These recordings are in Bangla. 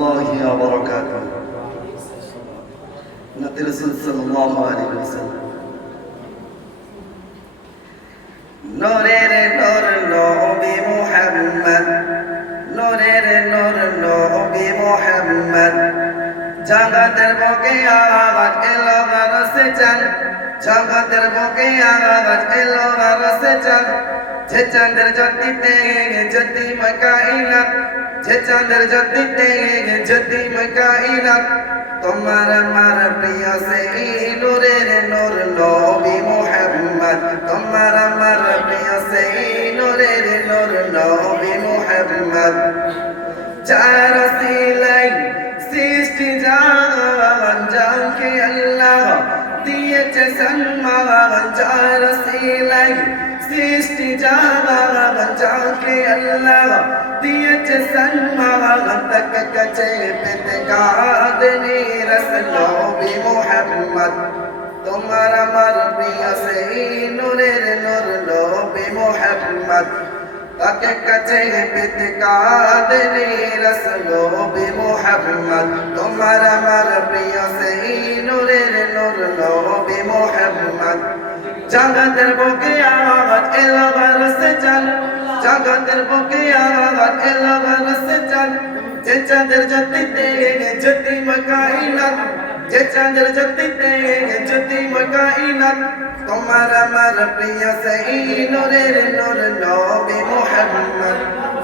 الله وبركاته نبي رسول صلى الله عليه وسلم নূরের নূর নবী মুহাম্মদ নূরের নূর নবী মুহাম্মদ জগতের বুকে আওয়াজ এলো রসে চাঁদ জগতের বুকে আওয়াজ এলো রসে চাঁদ যে চাঁদের জ্যোতিতে জ্যোতিময় কায়নাত যে চাঁদের জ্যোতিতে জ্যোতিময় কায়নাত তোমার আমার প্রিয় সেই নূরের নূর নবী মুহাম্মদ তোমার আমার প্রিয় সেই নূরের নূর নবী মুহাম্মদ যার ওসিলাই সৃষ্টি জাহান যাকে আল্লাহ দিয়েছে সম্মান যার ওসিলাই সৃষ্টি জাহান যাকে আল্লাহ দিয়েছে সম্মান তাক কাছে পেতে কাঁদনি রাসূল নবী মুহাম্মদ তোমার আমার প্রিয় সেই নূরের নূর নবী মুহাম্মদ তাকে কাছে পেতে কাঁদনি রাসূল নবী মুহাম্মদ তোমার আমার প্রিয় সেই নূরের নূর নবী মুহাম্মদ জগতের বুকে আওয়াজ এলো বরসে চাঁদ জগতের বুকে আওয়াজ এলো বরসে চাঁদ যে চাঁদের জ্যোতিতে জ্যোতিময় কায়নাত যে চাঁদের জ্যোতিতে জ্যোতিময় কায়নাত তোমার আমার প্রিয় সেই নূরের নূর নবী মুহাম্মদ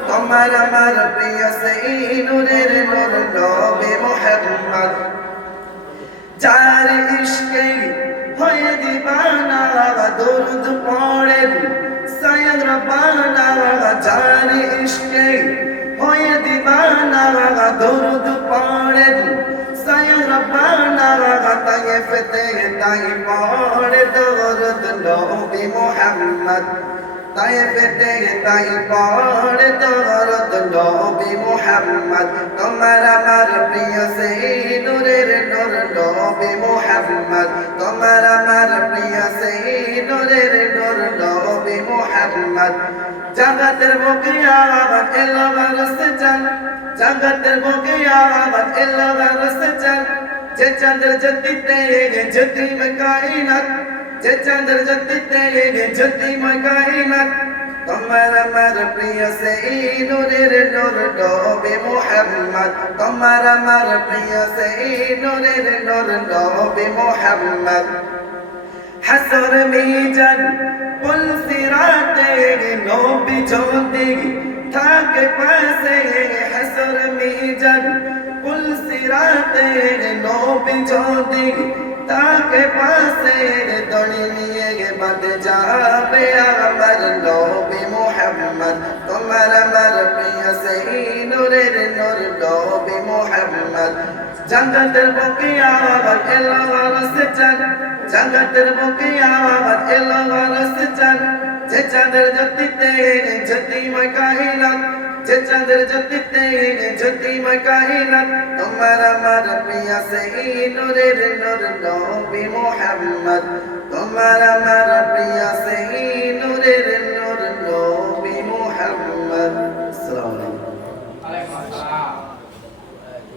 তোমার আমার প্রিয় সেই নূরের নূর নবী মুহাম্মদ যার ইশকে হয়ে দিবানা দরুদ পড়েন সাইয়্যিদ রব্বানা যার ইশকে হয়ে দিবানা দরুদ পড়েন সাইয়্যিদ রব্বানা তাইফতে তাই পড়ে দরুদ নবী মুহাম্মদ তাইফতে তাই পড়ে দরুদ নবী মুহাম্মদ তোমার আমার প্রিয় সেই নূরের নূর নবী মুহাম্মদ তোমার আমার প্রিয় সেই নূরের নূর নবী মুহাম্মদ জগতের বুকে আওয়াজ এলো বরসে চাঁদ জগতের বুকে আওয়াজ এলো বরসে চাঁদ যে চাঁদের জ্যোতিতে জ্যোতিময় কায়নাত যে চাঁদের জ্যোতিতে জ্যোতিময় কায়নাত তোমার আমার প্রিয় সেই নূরের নূর নবী মুহাম্মদ তোমার আমার প্রিয় সেই নূরের নূর নবী মুহাম্মদ হাসর মিজান পুল সিরাতে নবী জ্যোতি থাকে পাশে হাসর মিজান পুল সিরাতে নবী জ্যোতি তাকে পাশে দড়ি নিয়ে বাঁধে যাবে আমার নবী মুহাম্মদ তোমার আমার প্রিয় সেই নূরের নূর নবী মুহাম্মদ জগতের বুকে আওয়াজ এলো রসে চাঁদ জগতের বুকে আওয়াজ এলো রসে চাঁদ যে চাঁদের জ্যোতিতে জ্যোতিময় কায়নাত যে চাঁদের জ্যোতিতে জ্যোতিময় কায়নাত তোমার আমার প্রিয় সেই নূরের নূর নবী মুহাম্মদ তোমার আমার প্রিয় সেই